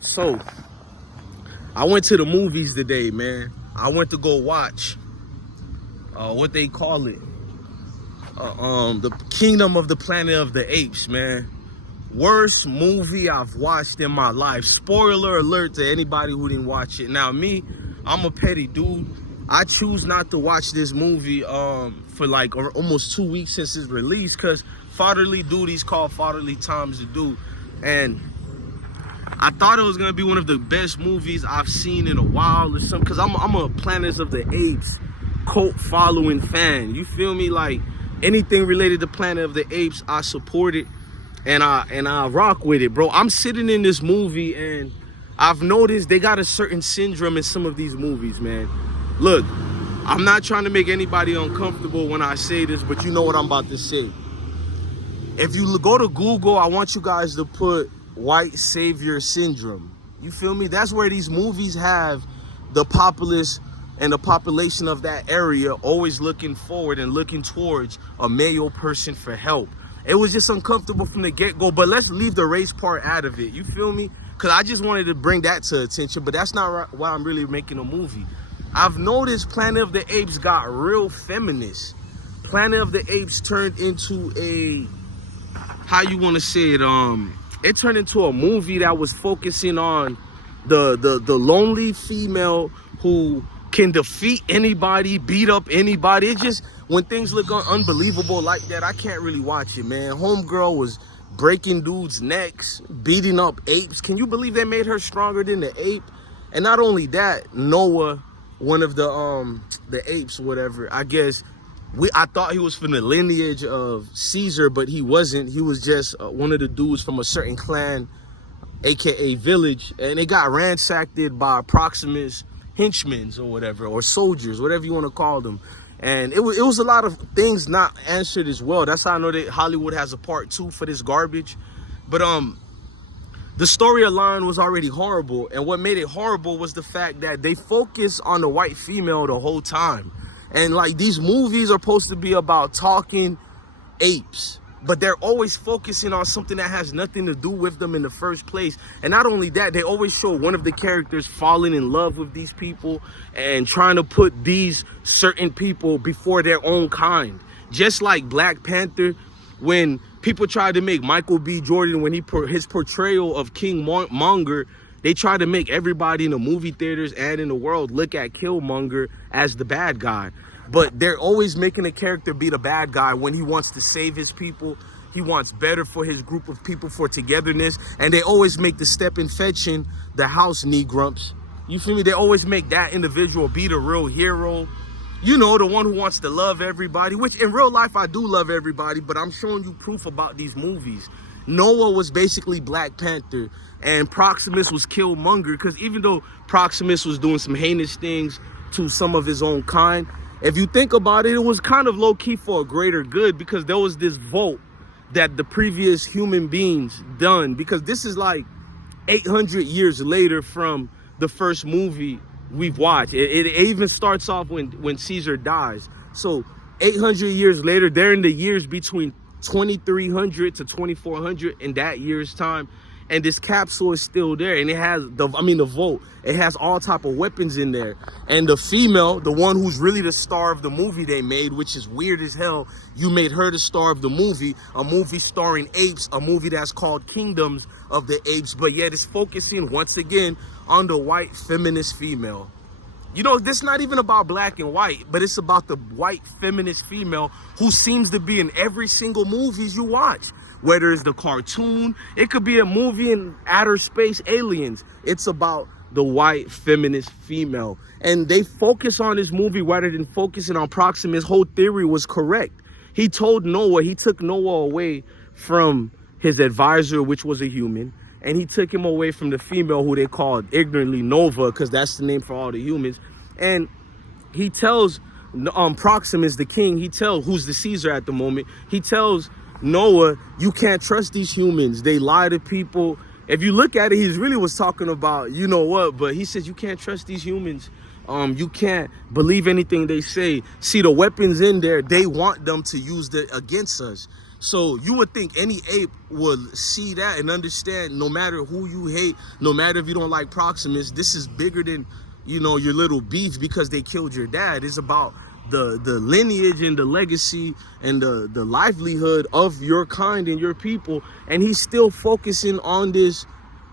So, I went to the movies today, man. I went to go watch what they call it, the Kingdom of the Planet of the Apes, man. Worst movie I've watched in my life. Spoiler alert to anybody who didn't watch it. Now, me, I'm a petty dude. I choose not to watch this movie for like almost 2 weeks since its release, because fatherly duties call fatherly times to do. And I thought it was gonna be one of the best movies I've seen in a while or something, because I'm a Planet of the Apes cult following fan. You feel me? Like anything related to Planet of the Apes, I support it and I rock with it, bro. I'm sitting in this movie and I've noticed they got a certain syndrome in some of these movies, man. Look, I'm not trying to make anybody uncomfortable when I say this, but you know what I'm about to say. If you go to Google, I want you guys to put white savior syndrome. You feel me? That's where these movies have the populace and the population of that area always looking forward and looking towards a male person for help. It was just uncomfortable from the get-go, but let's leave the race part out of it. You feel me? Because I just wanted to bring that to attention, but that's not why I'm really making a movie. I've noticed Planet of the Apes got real feminist. Planet of the Apes turned into a, how you want to say it, it turned into a movie that was focusing on the lonely female who can defeat anybody, beat up anybody. It just, when things look unbelievable like that, I can't really watch it, man. Homegirl was breaking dudes' necks, beating up apes. Can you believe they made her stronger than the ape? And not only that, Noah, one of the apes, whatever, I guess, I thought he was from the lineage of Caesar, but he wasn't. He was just one of the dudes from a certain clan, aka village, and they got ransacked by Proximus henchmen or whatever, or soldiers, whatever you want to call them. And it was a lot of things not answered as well. That's how I know that Hollywood has a part 2 for this garbage. But the storyline was already horrible, and what made it horrible was the fact that they focused on the white female the whole time. And like, these movies are supposed to be about talking apes, but they're always focusing on something that has nothing to do with them in the first place. And not only that, they always show one of the characters falling in love with these people and trying to put these certain people before their own kind. Just like Black Panther, when people tried to make Michael B. Jordan, when his portrayal of King Monger, they tried to make everybody in the movie theaters and in the world look at Killmonger as the bad guy. But they're always making a character be the bad guy when he wants to save his people. He wants better for his group of people, for togetherness. And they always make the step in fetching the house Negrumps. You feel me? They always make that individual be the real hero. You know, the one who wants to love everybody, which in real life I do love everybody, but I'm showing you proof about these movies. Noah was basically Black Panther, and Proximus was Killmonger, because even though Proximus was doing some heinous things to some of his own kind, if you think about it, it was kind of low-key for a greater good, because there was this vote that the previous human beings done, because this is like 800 years later from the first movie we've watched. It even starts off when Caesar dies. So 800 years later, they're in the years between 2300 to 2400 in that year's time, and this capsule is still there, and it has the vote, it has all type of weapons in there. And the female, the one who's really the star of the movie they made, which is weird as hell, you made her the star of the movie, a movie starring apes, a movie that's called Kingdoms of the Apes, but yet it's focusing once again on the white feminist female. You know, this is not even about black and white, but it's about the white feminist female who seems to be in every single movies you watch. Whether it's the cartoon, it could be a movie in outer space, aliens. It's about the white feminist female. And they focus on this movie rather than focusing on Proximus. Whole theory was correct. He told Noah, he took Noah away from his advisor, which was a human. And he took him away from the female, who they called ignorantly Nova, because that's the name for all the humans. And he tells Proximus, the king, who's the Caesar at the moment, he tells Noah, you can't trust these humans. They lie to people. If you look at it, he really was talking about, you know what, but he says you can't trust these humans. You can't believe anything they say. See, the weapons in there, they want them to use it against us. So you would think any ape would see that and understand, no matter who you hate, no matter if you don't like Proximus, this is bigger than, you know, your little beef because they killed your dad. It's about the lineage and the legacy and the livelihood of your kind and your people. And he's still focusing on this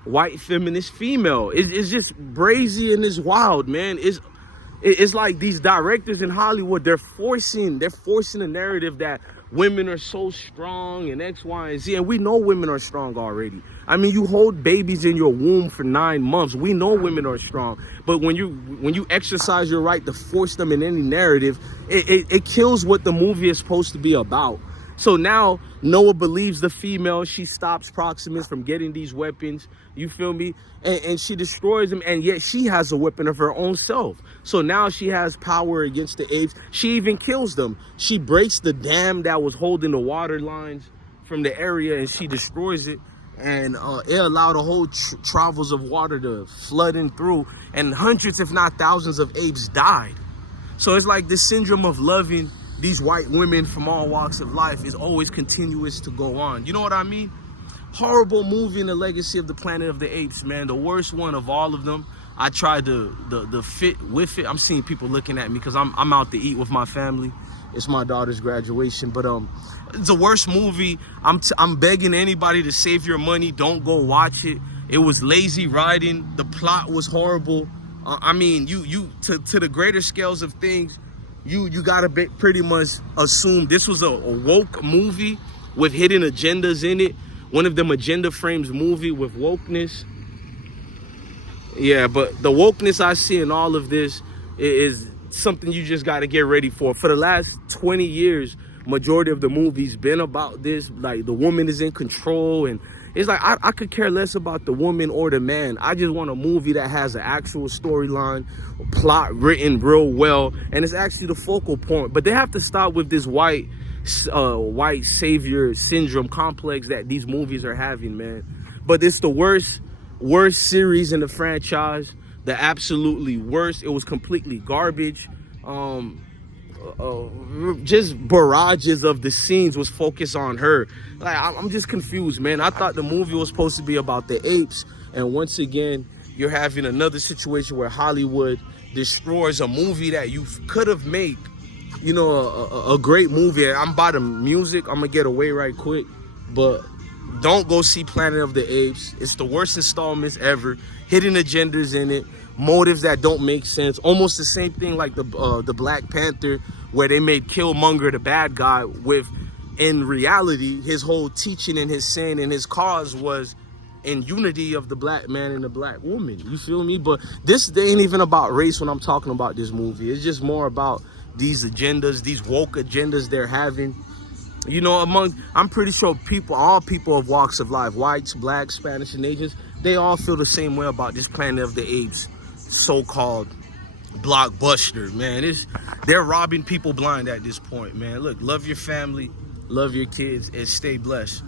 white feminist female. It's just brazy and it's wild, man. It's like these directors in Hollywood, they're forcing a narrative that women are so strong and X, Y, and Z. And we know women are strong already. I mean, you hold babies in your womb for 9 months. We know women are strong. But when you exercise your right to force them in any narrative, it kills what the movie is supposed to be about. So now Noah believes the female. She stops Proximus from getting these weapons. You feel me? And she destroys him. And yet she has a weapon of her own self. So now she has power against the apes. She even kills them. She breaks the dam that was holding the water lines from the area, and she destroys it. And it allowed a whole travels of water to flood in through. And hundreds, if not thousands, of apes died. So it's like this syndrome of loving these white women from all walks of life is always continuous to go on. You know what I mean? Horrible movie in the legacy of the Planet of the Apes, man. The worst one of all of them. I tried the fit with it. I'm seeing people looking at me because I'm out to eat with my family. It's my daughter's graduation, but it's the worst movie. I'm begging anybody to save your money. Don't go watch it. It was lazy writing. The plot was horrible. I mean, you to the greater scales of things, you gotta pretty much assume this was a woke movie with hidden agendas in it. One of them agenda frames movie with wokeness. Yeah, but the wokeness I see in all of this is something you just got to get ready for. For the last 20 years, majority of the movies been about this. Like, the woman is in control, and it's like I could care less about the woman or the man. I just want a movie that has an actual storyline, plot written real well, and it's actually the focal point. But they have to stop with this white savior syndrome complex that these movies are having, man. But it's the worst series in the franchise. The absolutely worst. It was completely garbage. Just barrages of the scenes was focused on her. Like, I'm just confused, man. I thought the movie was supposed to be about the apes, and once again, you're having another situation where Hollywood destroys a movie that you could have made, you know, a great movie. I'm by the music. I'm gonna get away right quick, but don't go see Planet of the Apes. It's the worst installments ever. Hidden agendas in it, motives that don't make sense. Almost the same thing like the Black Panther, where they made Killmonger the bad guy, with, in reality, his whole teaching and his sin and his cause was in unity of the black man and the black woman. You feel me? But this ain't even about race when I'm talking about this movie. It's just more about these agendas, these woke agendas they're having. You know, I'm pretty sure all people of walks of life, whites, blacks, Spanish, and Asians, they all feel the same way about this Planet of the Apes so-called blockbuster, man. They're robbing people blind at this point, man. Look, love your family, love your kids, and stay blessed.